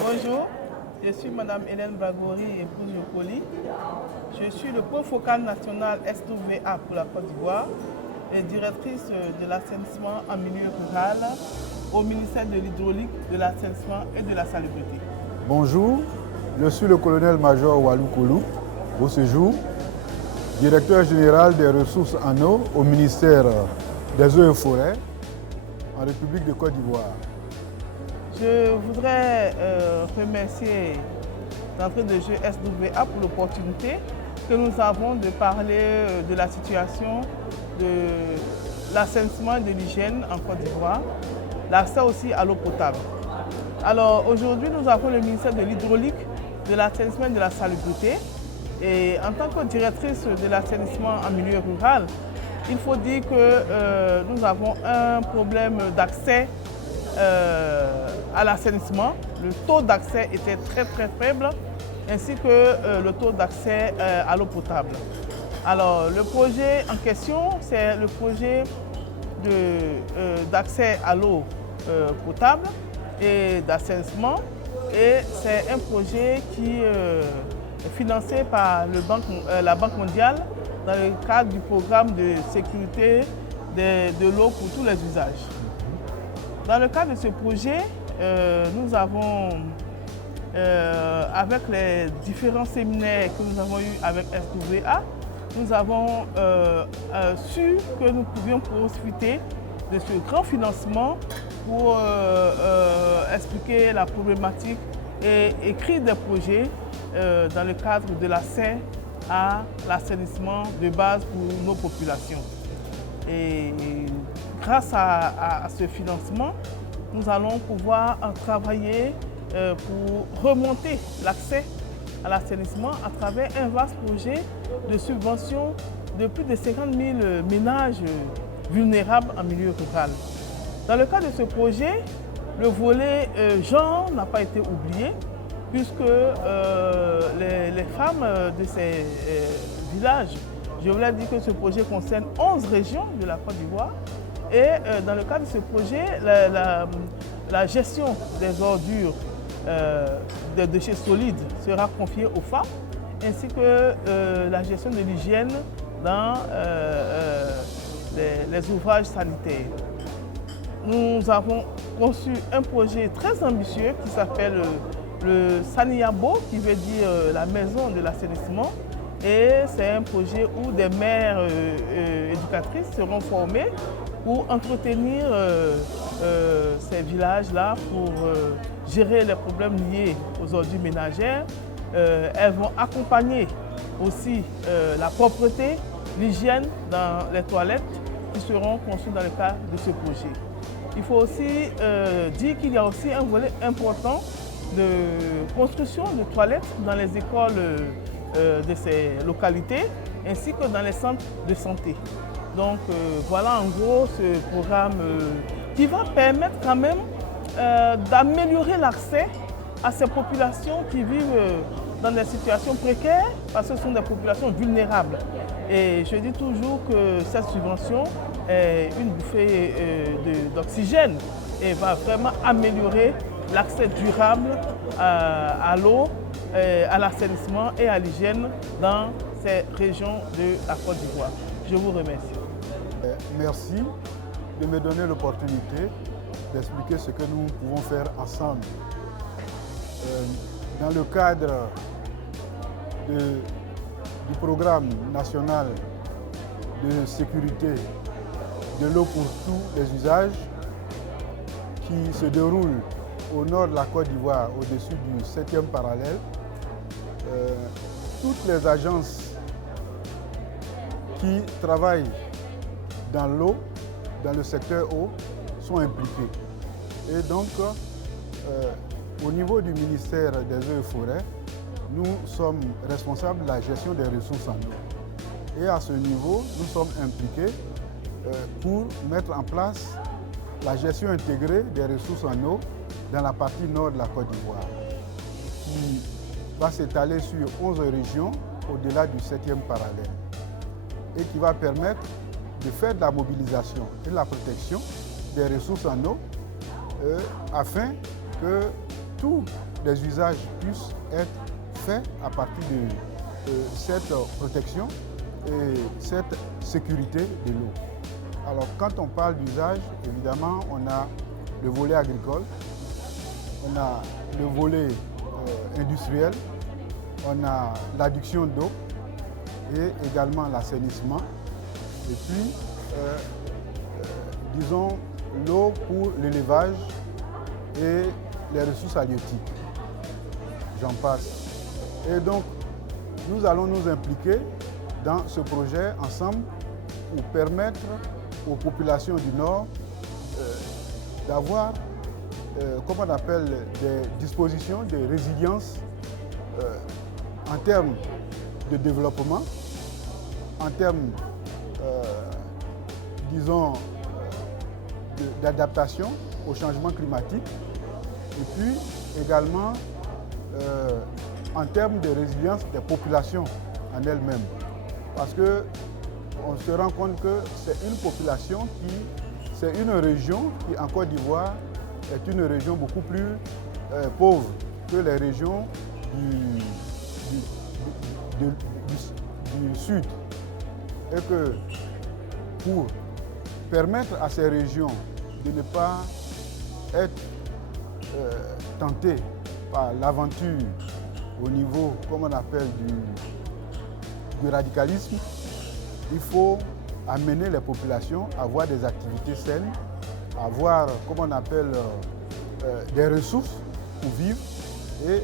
Bonjour, je suis Madame Hélène Bagori, épouse Yokoli. Je suis le point focal national SWA pour la Côte d'Ivoire et directrice de l'assainissement en milieu rural au ministère de l'Hydraulique, de l'Assainissement et de la Salubrité. Bonjour, je suis le colonel-major Walou Koulou, au séjour, directeur général des ressources en eau au ministère des eaux et forêts en République de Côte d'Ivoire. Je voudrais remercier l'entrée de jeu SWA pour l'opportunité que nous avons de parler de la situation de l'assainissement et de l'hygiène en Côte d'Ivoire, l'accès aussi à l'eau potable. Alors aujourd'hui, nous avons le ministère de l'Hydraulique, de l'Assainissement et de la Salubrité. Et en tant que directrice de l'assainissement en milieu rural, il faut dire que nous avons un problème d'accès à l'assainissement. Le taux d'accès était très faible, ainsi que le taux d'accès à l'eau potable. Alors le projet en question, c'est le projet d'accès à l'eau potable et d'assainissement. Et c'est un projet qui est financé par la Banque mondiale dans le cadre du programme de sécurité de l'eau pour tous les usages. Dans le cadre de ce projet, nous avons, avec les différents séminaires que nous avons eus avec SWA, nous avons su que nous pouvions profiter de ce grand financement pour expliquer la problématique et écrire des projets dans le cadre de l'accès à l'assainissement de base pour nos populations. Et grâce à ce financement, nous allons pouvoir travailler pour remonter l'accès à l'assainissement à travers un vaste projet de subvention de plus de 50 000 ménages vulnérables en milieu rural. Dans le cadre de ce projet, le volet genre n'a pas été oublié, puisque les femmes de ces villages, je voulais dire que ce projet concerne 11 régions de la Côte d'Ivoire. Et dans le cadre de ce projet, la gestion des ordures, des déchets solides sera confiée aux femmes, ainsi que la gestion de l'hygiène dans les ouvrages sanitaires. Nous avons conçu un projet très ambitieux qui s'appelle le Saniabo, qui veut dire la maison de l'assainissement. Et c'est un projet où des mères éducatrices seront formées pour entretenir ces villages-là, pour gérer les problèmes liés aux ordures ménagères. Elles vont accompagner aussi la propreté, l'hygiène dans les toilettes qui seront conçues dans le cadre de ce projet. Il faut aussi dire qu'il y a aussi un volet important de construction de toilettes dans les écoles de ces localités, ainsi que dans les centres de santé. Donc voilà en gros ce programme qui va permettre quand même d'améliorer l'accès à ces populations qui vivent dans des situations précaires, parce que ce sont des populations vulnérables. Et je dis toujours que cette subvention est une bouffée d'oxygène et va vraiment améliorer l'accès durable à l'eau, à l'assainissement et à l'hygiène dans ces régions de la Côte d'Ivoire. Je vous remercie. Merci de me donner l'opportunité d'expliquer ce que nous pouvons faire ensemble. Dans le cadre du programme national de sécurité de l'eau pour tous les usages qui se déroule au nord de la Côte d'Ivoire, au-dessus du 7e parallèle, toutes les agences qui travaillent dans l'eau, dans le secteur eau, sont impliquées. Et donc, au niveau du ministère des Eaux et Forêts, nous sommes responsables de la gestion des ressources en eau. Et à ce niveau, nous sommes impliqués pour mettre en place la gestion intégrée des ressources en eau dans la partie nord de la Côte d'Ivoire, qui va s'étaler sur 11 régions au-delà du 7e parallèle et qui va permettre de faire de la mobilisation et de la protection des ressources en eau afin que tous les usages puissent être faits à partir de cette protection et cette sécurité de l'eau. Alors quand on parle d'usage, évidemment, on a le volet agricole, on a le volet industriel, on a l'adduction d'eau et également l'assainissement. Et puis, disons, l'eau pour l'élevage et les ressources halieutiques. J'en passe. Et donc, nous allons nous impliquer dans ce projet ensemble pour permettre aux populations du Nord d'avoir, comme on appelle, des dispositions de résilience en termes de développement, en termes, disons, d'adaptation au changement climatique et puis également en termes de résilience des populations en elles-mêmes. Parce qu'on se rend compte que c'est une population c'est une région qui en Côte d'Ivoire est une région beaucoup plus pauvre que les régions du sud. Et que pour permettre à ces régions de ne pas être tentées par l'aventure au niveau, comme on appelle, du radicalisme, il faut amener les populations à avoir des activités saines, à avoir, comme on appelle, des ressources pour vivre. Et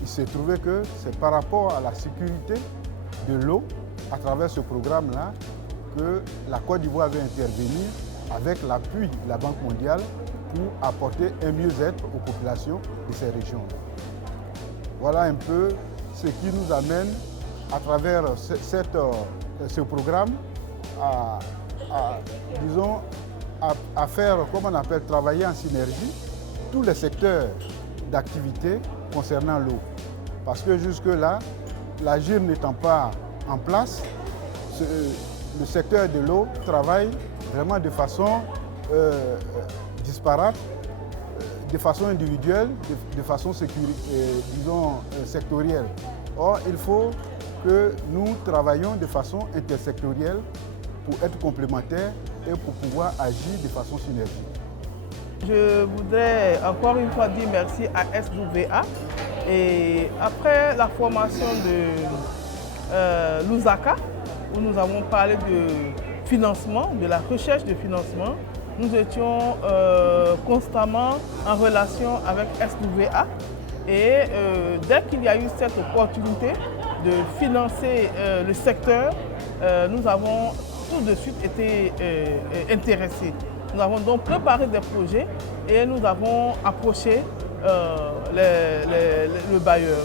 il s'est trouvé que c'est par rapport à la sécurité de l'eau, à travers ce programme-là, que la Côte d'Ivoire veut intervenir avec l'appui de la Banque mondiale pour apporter un mieux-être aux populations de ces régions. Voilà un peu ce qui nous amène à travers ce programme à faire, comme on appelle, travailler en synergie tous les secteurs d'activité concernant l'eau. Parce que jusque-là, l'AGIR n'étant pas en place, le secteur de l'eau travaille vraiment de façon disparate, de façon individuelle, de façon sectorielle. Or, il faut que nous travaillions de façon intersectorielle pour être complémentaires et pour pouvoir agir de façon synergique. Je voudrais encore une fois dire merci à SWA. Et après la formation de l'USACA, où nous avons parlé de financement, de la recherche de financement, nous étions constamment en relation avec SWA. Et dès qu'il y a eu cette opportunité de financer le secteur, nous avons tout de suite été intéressés. Nous avons donc préparé des projets et nous avons approché le bailleur.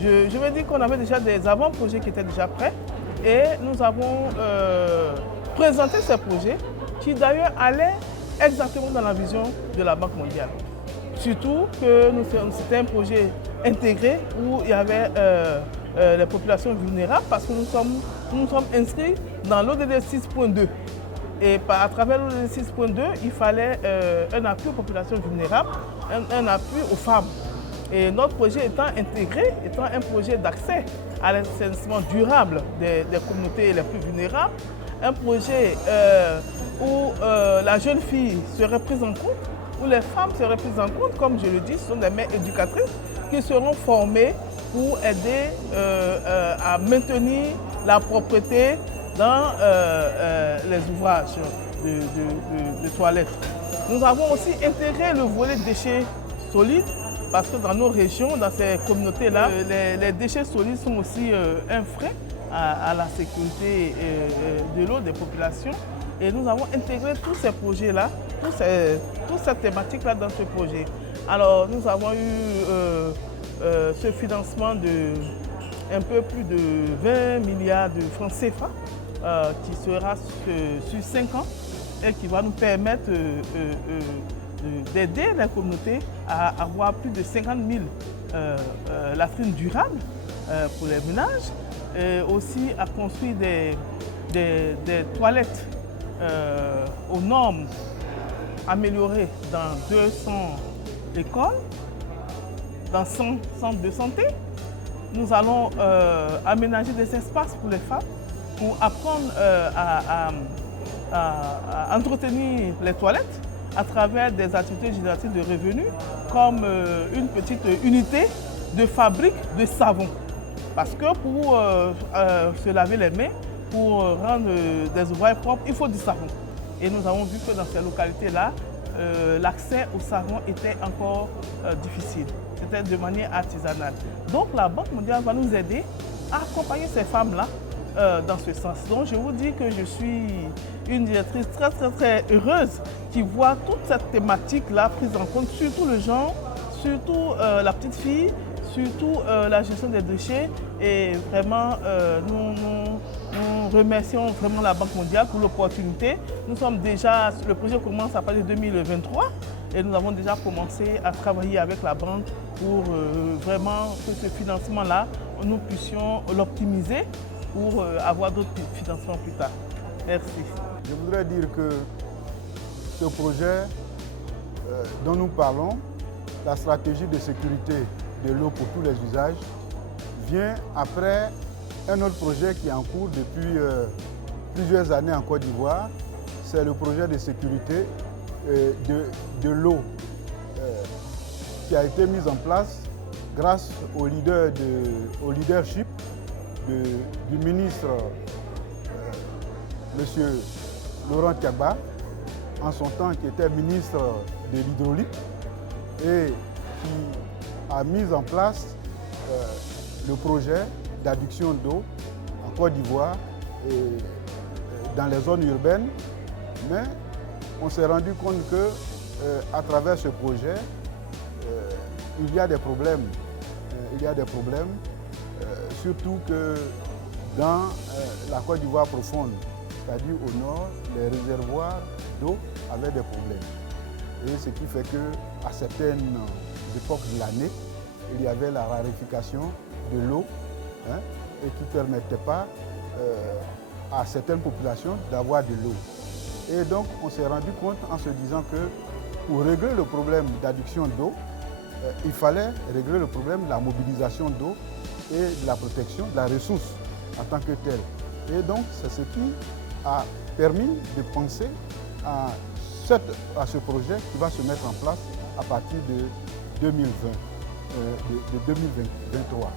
Je veux dire qu'on avait déjà des avant-projets qui étaient déjà prêts et nous avons présenté ces projets qui d'ailleurs allaient exactement dans la vision de la Banque mondiale. Surtout que c'était un projet intégré où il y avait les populations vulnérables parce que nous sommes inscrits dans l'ODD 6.2. Et à travers l'ODD 6.2, il fallait un appui aux populations vulnérables, un appui aux femmes. Et notre projet étant intégré, étant un projet d'accès à l'assainissement durable des communautés les plus vulnérables, un projet où la jeune fille serait prise en compte, où les femmes seraient prises en compte, comme je le dis, ce sont des mères éducatrices qui seront formées pour aider à maintenir la propreté dans les ouvrages de toilettes. Nous avons aussi intégré le volet déchets solides parce que dans nos régions, dans ces communautés-là, les déchets solides sont aussi un frein à la sécurité de l'eau des populations. Et nous avons intégré tous ces projets-là, toute cette thématique-là dans ce projet. Alors nous avons eu ce financement de un peu plus de 20 milliards de francs CFA qui sera sur 5 ans et qui va nous permettre d'aider la communauté à avoir plus de 50 000 latrines durables pour les ménages et aussi à construire des toilettes aux normes améliorer dans 200 écoles, dans 100 centres de santé. Nous allons aménager des espaces pour les femmes, pour apprendre à entretenir les toilettes à travers des activités génératives de revenus, comme une petite unité de fabrique de savon. Parce que pour se laver les mains, pour rendre des ouvrages propres, il faut du savon. Et nous avons vu que dans ces localités-là, l'accès au savon était encore difficile. C'était de manière artisanale. Donc la Banque mondiale va nous aider à accompagner ces femmes-là dans ce sens. Donc je vous dis que je suis une directrice très heureuse qui voit toute cette thématique-là prise en compte, surtout le genre, surtout la petite fille, surtout la gestion des déchets. Et vraiment, nous remercions vraiment la Banque mondiale pour l'opportunité. Nous sommes déjà, le projet commence à partir de 2023 et nous avons déjà commencé à travailler avec la banque pour vraiment que ce financement-là, nous puissions l'optimiser pour avoir d'autres financements plus tard. Merci. Je voudrais dire que ce projet dont nous parlons, la stratégie de sécurité de l'eau pour tous les usages, vient après un autre projet qui est en cours depuis plusieurs années en Côte d'Ivoire. C'est le projet de sécurité de l'eau qui a été mis en place grâce au leadership du ministre M. Laurent Tiagba, en son temps qui était ministre de l'hydraulique et qui a mis en place le projet d'adduction d'eau en Côte d'Ivoire et dans les zones urbaines. Mais on s'est rendu compte qu'à travers ce projet, il y a des problèmes. Surtout que dans la Côte d'Ivoire profonde, c'est-à-dire au nord, les réservoirs d'eau avaient des problèmes. Et ce qui fait qu'à certaines époques de l'année, il y avait la raréfaction de l'eau et qui ne permettait pas à certaines populations d'avoir de l'eau. Et donc on s'est rendu compte en se disant que pour régler le problème d'adduction d'eau, il fallait régler le problème de la mobilisation d'eau et de la protection de la ressource en tant que telle. Et donc c'est ce qui a permis de penser à ce projet qui va se mettre en place à partir de 2020, de 2023.